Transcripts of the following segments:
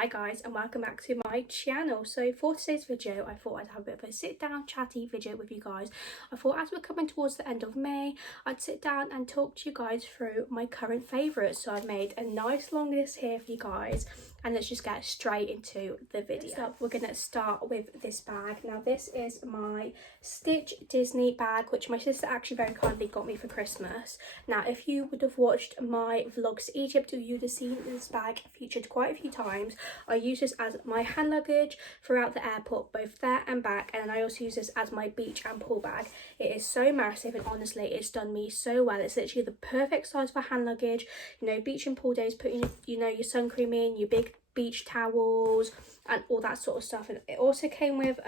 Hi guys, and welcome back to my channel. So for today's video, I thought I'd have a bit of a sit down chatty video with you guys. I thought as we're coming towards the end of May, I'd sit down and talk to you guys through my current favourites. So I've made a nice long list here for you guys, and let's just get straight into the video. First up, we're going to start with this bag. Now this is my Stitch Disney bag, which my sister actually very kindly got me for Christmas. Now if you would have watched my vlogs to Egypt, you'd have seen this bag featured quite a few times. I use this as my hand luggage throughout the airport, both there and back, and I also use this as my beach and pool bag. It is so massive, and honestly it's done me so well. It's literally the perfect size for hand luggage, you know, beach and pool days, putting your sun cream in, your big beach towels and all that sort of stuff. And it also came with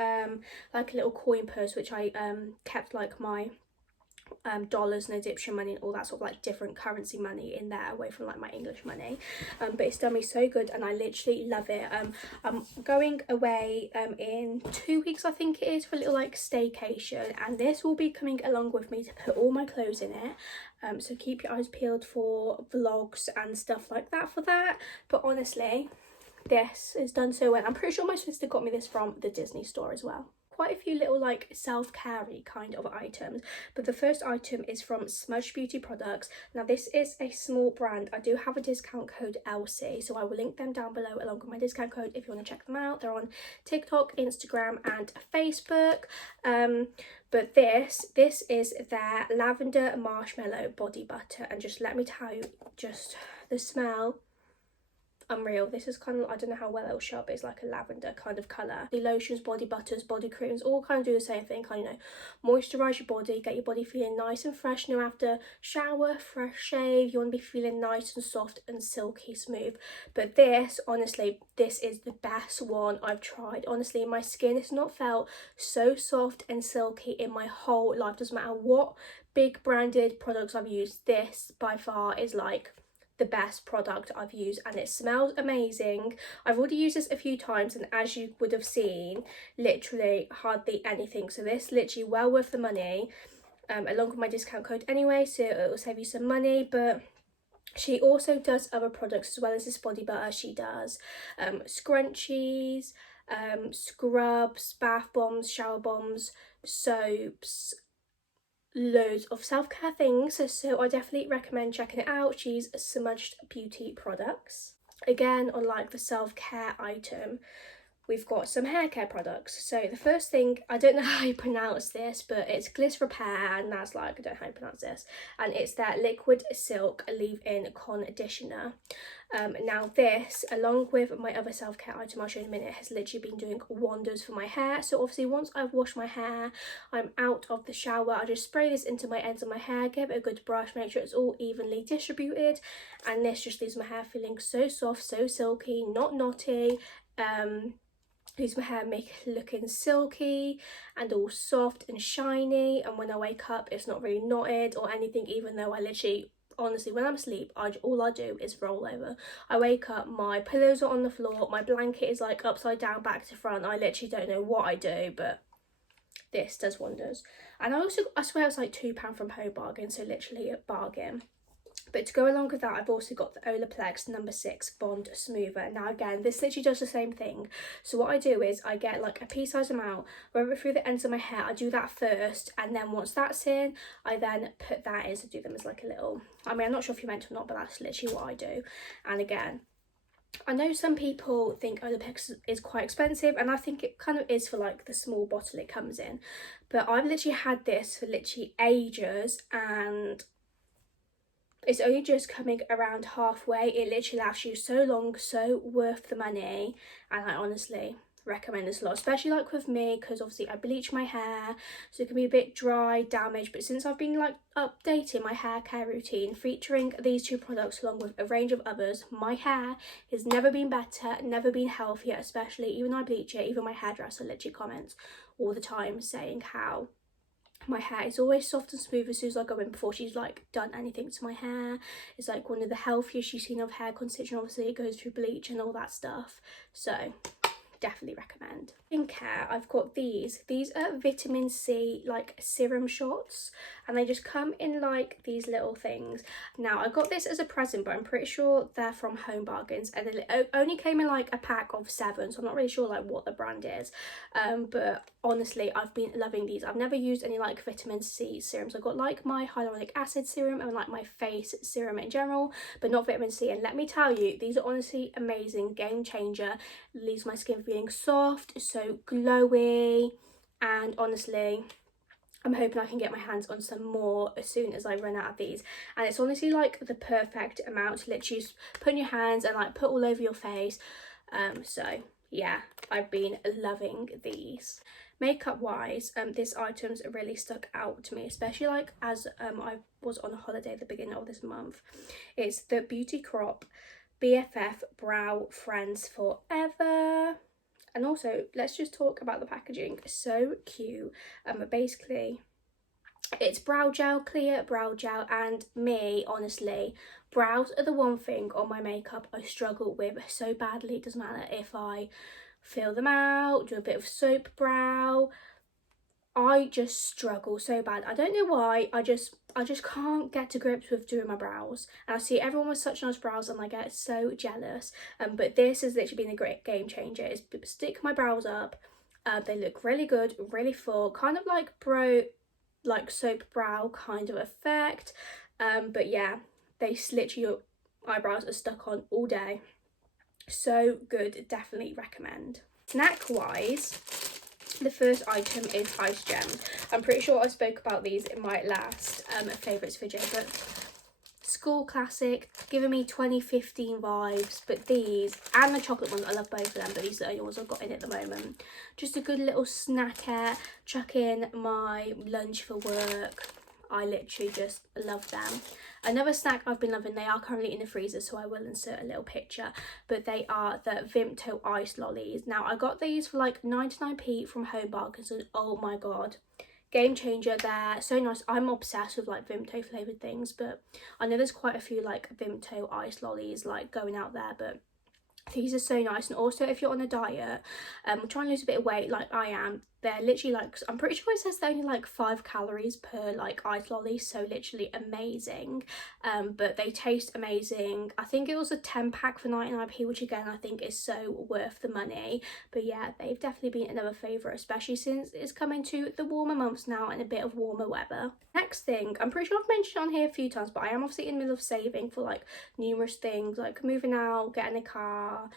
like a little coin purse, which I kept like my dollars and Egyptian money and all that sort of like different currency money in there, away from like my English money. But it's done me so good and I literally love it. I'm going away in 2 weeks, I think it is, for a little like staycation, and this will be coming along with me to put all my clothes in it. So keep your eyes peeled for vlogs and stuff like that for that. But honestly, this is done so well. I'm pretty sure my sister got me this from the Disney store as well. Quite a few little like self-care-y kind of items, but the first item is from Smudge Beauty Products. Now this is a small brand. I do have a discount code Elsie, so I will link them down below along with my discount code if you want to check them out. They're on TikTok, Instagram and Facebook. But this is their lavender marshmallow body butter, and just let me tell you, just the smell, unreal. This is kind of, I don't know how well it'll show up, but it's like a lavender kind of colour. The lotions, body butters, body creams all kind of do the same thing, kind of, moisturise your body, get your body feeling nice and fresh. You know, after shower, fresh shave, you want to be feeling nice and soft and silky smooth. But this, honestly, this is the best one I've tried. Honestly, my skin has not felt so soft and silky in my whole life. Doesn't matter what big branded products I've used, this by far is like the best product I've used, and it smells amazing. I've already used this a few times, and as you would have seen, literally hardly anything. So this literally well worth the money, along with my discount code anyway, so it will save you some money. But she also does other products as well as this body butter. She does scrunchies, scrubs, bath bombs, shower bombs, soaps, loads of self-care things, so I definitely recommend checking it out. She's Smudged Beauty Products. Again, on like the self-care item, we've got some hair care products. So the first thing, I don't know how you pronounce this, but it's Gliss Repair, and that's like, I don't know how you pronounce this, and it's their Liquid Silk Leave-In Conditioner. Now this, along with my other self-care item I'll show you in a minute, has literally been doing wonders for my hair. So obviously once I've washed my hair, I'm out of the shower, I just spray this into my ends of my hair, give it a good brush, make sure it's all evenly distributed, and this just leaves my hair feeling so soft, so silky, not knotty. Leaves my hair looking silky and all soft and shiny, and when I wake up it's not really knotted or anything, even though I literally, honestly, when I'm asleep, all I do is roll over. I wake up, my pillows are on the floor, my blanket is like upside down back to front. I literally don't know what I do, but this does wonders. And I swear it's like £2 from Home Bargain, so literally a bargain. But to go along with that, I've also got the Olaplex No. 6 Bond Smoother. Now again, this literally does the same thing. So what I do is I get like a pea-sized amount, rub it through the ends of my hair. I do that first, and then once that's in, I then put that in. So do them as like a little, I mean, I'm not sure if you meant to or not, but that's literally what I do. And again, I know some people think Olaplex is quite expensive, and I think it kind of is for like the small bottle it comes in. But I've literally had this for literally ages, and it's only just coming around halfway. It literally lasts you so long, so worth the money, and I honestly recommend this a lot, especially like with me, because obviously I bleach my hair, so it can be a bit dry, damaged. But since I've been like updating my hair care routine, featuring these two products along with a range of others, my hair has never been better, never been healthier, especially even though I bleach it. Even my hairdresser literally comments all the time saying how my hair is always soft and smooth as soon as I go in, before she's like done anything to my hair. It's like one of the healthiest she's seen of hair constitution. Obviously it goes through bleach and all that stuff. So definitely recommend. Skincare, I've got these are vitamin C like serum shots, and they just come in like these little things. Now I got this as a present, but I'm pretty sure they're from Home Bargains, and it only came in like a pack of 7, so I'm not really sure like what the brand is, but honestly I've been loving these. I've never used any like vitamin C serums. I got like my hyaluronic acid serum and like my face serum in general, but not vitamin C, and let me tell you, these are honestly amazing, game changer. Leaves my skin feeling soft, so glowy, and honestly I'm hoping I can get my hands on some more as soon as I run out of these. And it's honestly like the perfect amount to literally put in your hands and like put all over your face. So yeah, I've been loving these. Makeup wise, this item's really stuck out to me, especially like as I was on a holiday at the beginning of this month. It's the Beauty Crop BFF Brow Friends Forever. And also, let's just talk about the packaging. So cute. Basically, it's brow gel, clear brow gel, and me, honestly, brows are the one thing on my makeup I struggle with so badly. It doesn't matter if I fill them out, do a bit of soap brow, I just struggle so bad. I don't know why. I just can't get to grips with doing my brows. And I see everyone with such nice brows and I get so jealous. But this has literally been a great game changer. It's stick my brows up. They look really good, really full, kind of like soap brow kind of effect. But yeah, they literally, your eyebrows are stuck on all day. So good, definitely recommend. Snack wise, the first item is Ice Gems. I'm pretty sure I spoke about these in my last favourites video, but school classic, giving me 2015 vibes. But these, and the chocolate ones, I love both of them, but these are the only ones I've got in at the moment. Just a good little snacker, chuck in my lunch for work. I literally just love them. Another snack I've been loving, they are currently in the freezer, so I will insert a little picture, but they are the Vimto Ice Lollies. Now, I got these for like 99p from Home Bargains, and oh my god, game changer. They're so nice. I'm obsessed with like Vimto flavoured things, but I know there's quite a few like Vimto Ice Lollies like going out there, but these are so nice. And also, if you're on a diet, trying to lose a bit of weight like I am, they're literally like, I'm pretty sure it says they're only like 5 calories per like ice lolly, so literally amazing. But they taste amazing. I think it was a 10 pack for 99p, which again I think is so worth the money. But yeah, they've definitely been another favourite, especially since it's coming to the warmer months now and a bit of warmer weather. Next thing, I'm pretty sure I've mentioned on here a few times, but I am obviously in the middle of saving for like numerous things, like moving out, getting a car,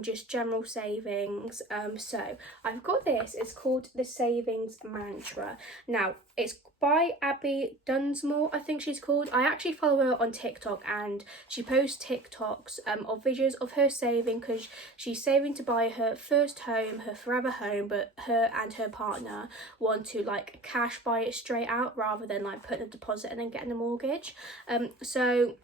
just general savings. So I've got this, it's called the Savings Mantra. Now, it's by Abby Dunsmore, I think she's called. I actually follow her on TikTok, and she posts TikToks of videos of her saving, because she's saving to buy her first home, her forever home, but her and her partner want to like cash buy it straight out rather than like putting a deposit and then getting a mortgage. So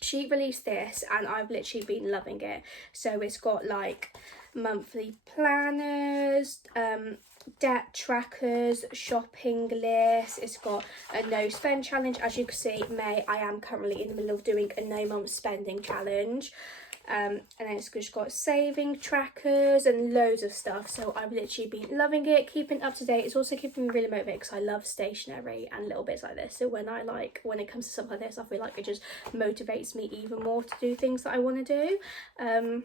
she released this and I've literally been loving it. So it's got like monthly planners, debt trackers, shopping lists. It's got a no spend challenge. As you can see, I am currently in the middle of doing a no month spending challenge. And then it's just got saving trackers and loads of stuff. So I've literally been loving it, keeping up to date. It's also keeping me really motivated because I love stationery and little bits like this. So when it comes to stuff like this, I feel like it just motivates me even more to do things that I want to do.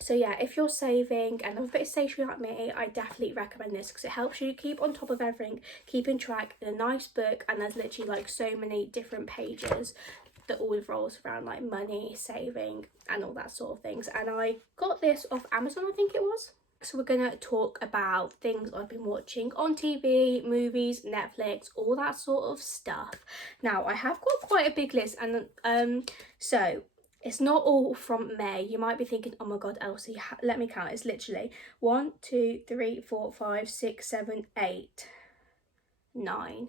So yeah, if you're saving and love a bit of stationery like me, I definitely recommend this because it helps you keep on top of everything, keeping track in a nice book, and there's literally like so many different pages that all revolves around like money, saving and all that sort of things. And I got this off Amazon, I think it was. So we're gonna talk about things I've been watching on TV, movies, Netflix, all that sort of stuff. Now I have got quite a big list, and so it's not all from May. You might be thinking, oh my god, Elsie, let me count. It's literally 1, 2, 3, 4, 5, 6, 7, 8, 9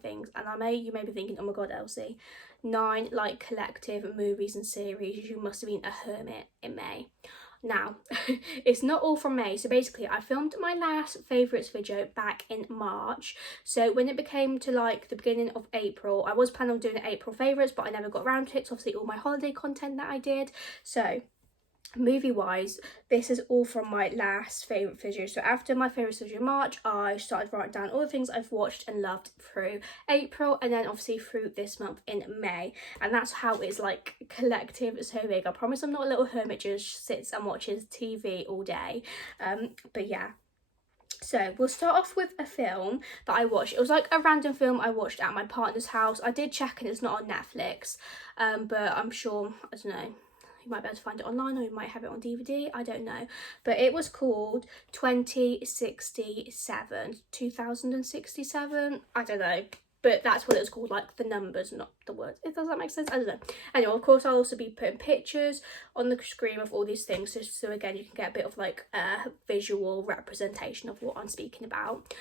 things. And you may be thinking, oh my god, Elsie, 9 like collective movies and series. You must have been a hermit in May. Now, it's not all from May. So basically, I filmed my last favourites video back in March. So when it became to like the beginning of April, I was planning on doing April favourites, but I never got around to it. So obviously all my holiday content that I did. So movie wise, this is all from my last favourite video. So after my favourite video in March, I started writing down all the things I've watched and loved through April, and then obviously through this month in May, and that's how it's like collective so big. I promise I'm not a little hermit just sits and watches TV all day, but yeah. So we'll start off with a film that I watched. It was like a random film I watched at my partner's house. I did check and it's not on Netflix, but I'm sure, I don't know, you might be able to find it online, or you might have it on DVD, I don't know. But it was called 2067, I don't know. But that's what it was called, like the numbers, not the words. Does that make sense? I don't know. Anyway, of course, I'll also be putting pictures on the screen of all these things, so again, you can get a bit of like a visual representation of what I'm speaking about.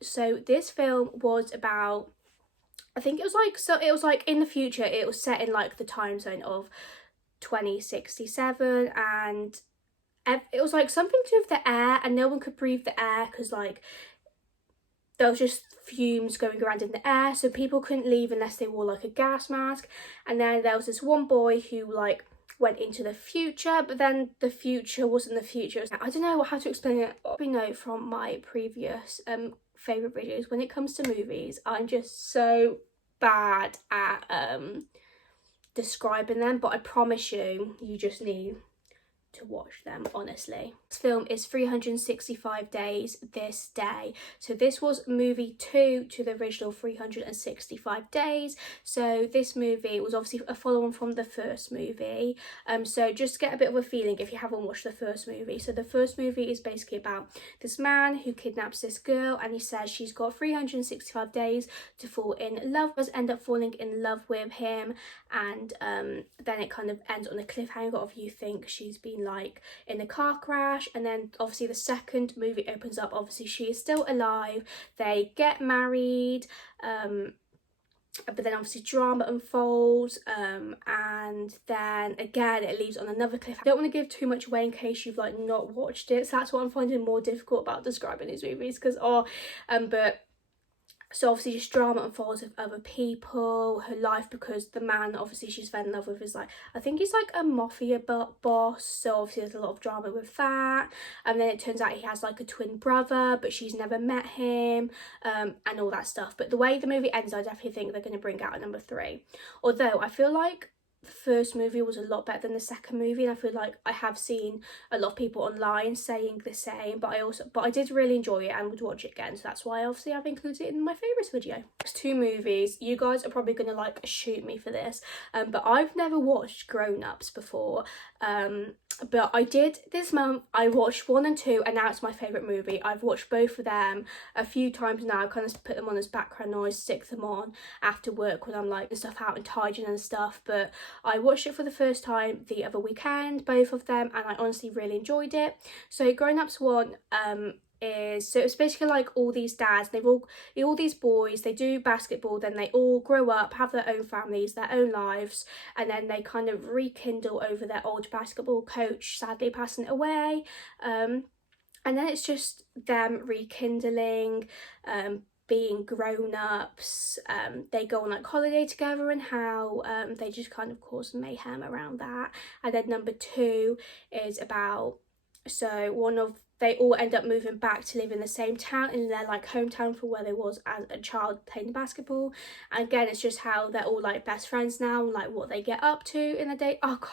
So this film was about, I think it was like, so it was like in the future, it was set in like the time zone of 2067, and it was like something to do with the air, and no one could breathe the air because like there was just fumes going around in the air, so people couldn't leave unless they wore like a gas mask. And then there was this one boy who like went into the future, but then the future wasn't the future. I don't know how to explain it. We know from my previous favorite videos, when it comes to movies, I'm just so bad at describing them, but I promise you, you just need to watch them, honestly. This film is 365 days this day, so this was movie 2 to the original 365 days. So this movie was obviously a follow-on from the first movie, so just get a bit of a feeling if you haven't watched the first movie. So the first movie is basically about this man who kidnaps this girl, and he says she's got 365 days to fall in love, does end up falling in love with him, and then it kind of ends on a cliffhanger of you think she's been like in a car crash, and then obviously the second movie opens up, obviously she is still alive, they get married, but then obviously drama unfolds, and then again it leaves on another cliff. I don't want to give too much away in case you've like not watched it, so that's what I'm finding more difficult about describing these movies, because but so obviously just drama unfolds with other people, her life, because the man obviously she's fell in love with is like, I think he's like a mafia boss, so obviously there's a lot of drama with that. And then it turns out he has like a twin brother, but she's never met him, and all that stuff. But the way the movie ends, I definitely think they're going to bring out a number 3. Although I feel like the first movie was a lot better than the second movie, and I feel like I have seen a lot of people online saying the same, but I did really enjoy it and would watch it again, so that's why obviously I've included it in my favourites video. Next 2 movies, you guys are probably gonna like shoot me for this, but I've never watched Grown Ups before, but I did this month. I watched 1 and 2, and now it's my favourite movie. I've watched both of them a few times now. I kind of put them on as background noise, stick them on after work when I'm like stuff out and tidying and stuff, but I watched it for the first time the other weekend, both of them, and I honestly really enjoyed it. So Grown Ups 1 so it's basically like all these dads, all these boys, they do basketball, then they all grow up, have their own families, their own lives, and then they kind of rekindle over their old basketball coach sadly passing away, and then it's just them rekindling, being grown-ups. They go on like holiday together, and how they just kind of cause mayhem around that. And then number 2 is about, so they all end up moving back to live in the same town, in their like hometown for where they was as a child playing basketball. And again, it's just how they're all like best friends now, and like what they get up to in the day. Oh god,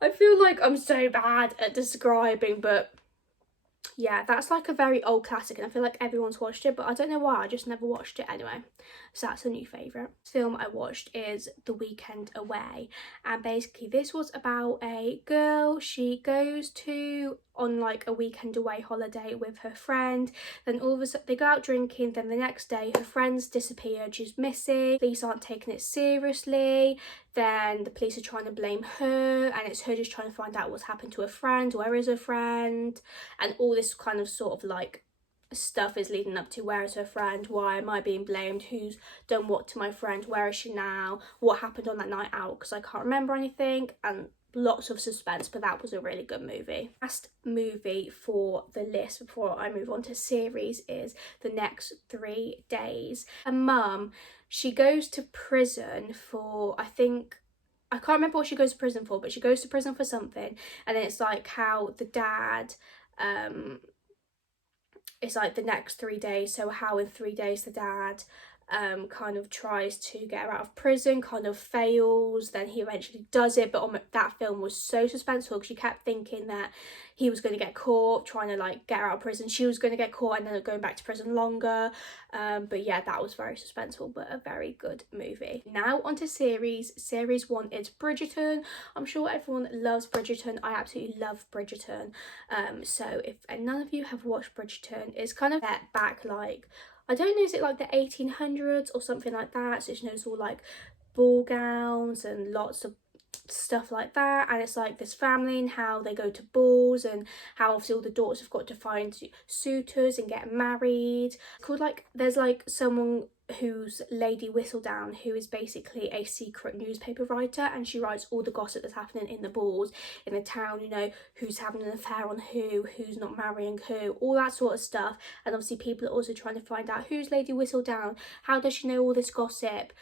I feel like I'm so bad at describing, but yeah, that's like a very old classic, and I feel like everyone's watched it, but I don't know why, I just never watched it anyway. So that's a new favourite. Film I watched is The Weekend Away, and basically this was about a girl. She goes on like a weekend away holiday with her friend, then all of a sudden they go out drinking, then the next day her friend's disappeared, she's missing, police aren't taking it seriously, then the police are trying to blame her, and it's her just trying to find out what's happened to her friend, where is her friend, and all this kind of sort of like stuff is leading up to where is her friend, why am I being blamed, who's done what to my friend, where is she now, what happened on that night out, because I can't remember anything, and lots of suspense. But that was a really good movie. Last movie for the list before I move on to series is The Next 3 Days. A mum, she goes to prison for, I think I can't remember what she goes to prison for, but she goes to prison for something, and then it's like how the dad, it's like the next 3 days, so how in 3 days the dad kind of tries to get her out of prison, kind of fails, then he eventually does it. But that film was so suspenseful because you kept thinking that he was going to get caught trying to like get her out of prison, she was going to get caught and then going back to prison longer. But yeah, that was very suspenseful, but a very good movie. Now onto series 1 is Bridgerton. I'm sure everyone loves Bridgerton. I absolutely love Bridgerton. So if none of you have watched Bridgerton, it's kind of set back like, I don't know, is it like the 1800s or something like that? So it's all like ball gowns and lots of stuff like that, and it's like this family and how they go to balls and how obviously all the daughters have got to find suitors and get married. It's called like, there's like someone who's Lady Whistledown, who is basically a secret newspaper writer, and she writes all the gossip that's happening in the balls in the town, you know, who's having an affair on who's not marrying who, all that sort of stuff. And obviously people are also trying to find out who's Lady Whistledown, how does she know all this gossip.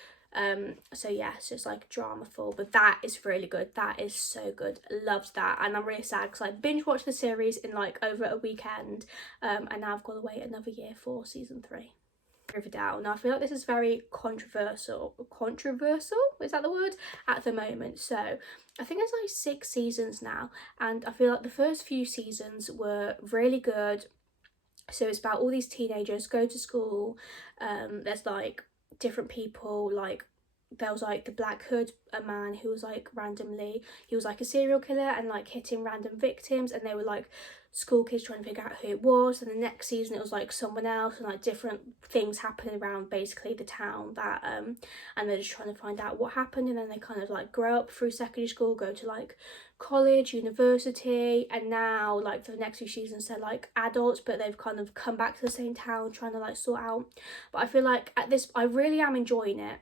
So yeah, it's just like dramaful, but that is really good. That is so good. Loved that. And I'm really sad because I binge watched the series in like over a weekend, and now I've got to wait another year for season 3. Riverdale. Now I feel like this is very controversial, is that the word, at the moment. So I think there's like 6 seasons now, and I feel like the first few seasons were really good. So it's about all these teenagers go to school, there's like different people, like there was like the Black Hood, a man who was like randomly, he was like a serial killer and like hitting random victims, and they were like school kids trying to figure out who it was. And the next season it was like someone else, and like different things happening around basically the town that and they're just trying to find out what happened. And then they kind of like grow up through secondary school, go to like college, university, and now like for the next few seasons they're like adults, but they've kind of come back to the same town trying to like sort out. But I feel like at this, I really am enjoying it.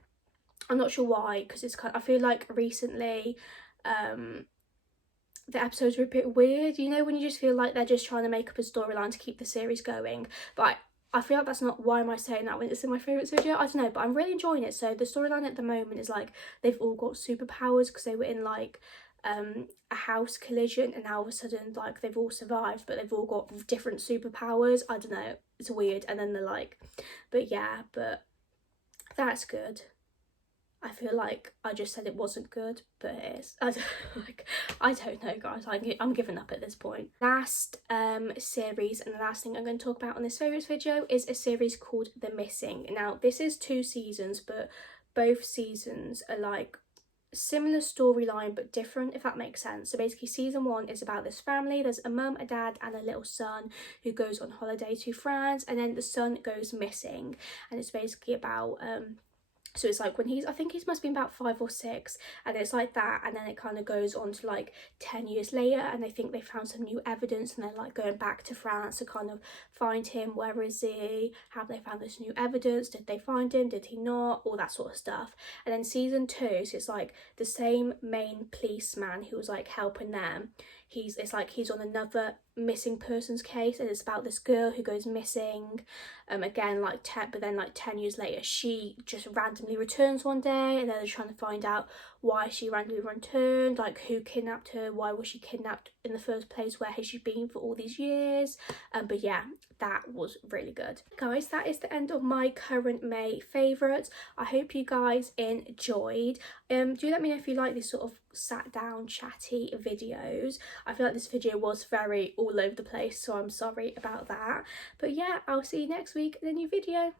I'm not sure why, because it's kind of, I feel like recently the episodes are a bit weird, you know, when you just feel like they're just trying to make up a storyline to keep the series going. But I feel like that's not, why am I saying that when it's in my favourites video? I don't know, but I'm really enjoying it. So the storyline at the moment is like they've all got superpowers because they were in like a house collision, and now all of a sudden like they've all survived, but they've all got different superpowers. I don't know, it's weird. And then they're like, but yeah, but that's good. I feel like I just said it wasn't good, but it is. I don't know, guys. I'm giving up at this point. Last series, and the last thing I'm going to talk about on this favourites video, is a series called The Missing. Now, this is 2 seasons, but both seasons are like similar storyline but different, if that makes sense. So basically season 1 is about this family. There's a mum, a dad and a little son who goes on holiday to France, and then the son goes missing, and it's basically about so it's like when he's, I think he must be about 5 or 6, and it's like that, and then it kind of goes on to like 10 years later, and they think they found some new evidence, and they're like going back to France to kind of find him. Where is he? Have they found this new evidence? Did they find him? Did he not? All that sort of stuff. And then season 2, so it's like the same main policeman who was like helping them. It's like he's on another missing persons case, and it's about this girl who goes missing again like but then like 10 years later she just randomly returns one day, and then they're trying to find out why she randomly returned, like who kidnapped her, why was she kidnapped in the first place, where has she been for all these years. But yeah, that was really good. Guys, that is the end of my current May favourites. I hope you guys enjoyed. Do let me know if you like these sort of sat down chatty videos. I feel like this video was very all over the place, so I'm sorry about that. But yeah, I'll see you next week in a new video.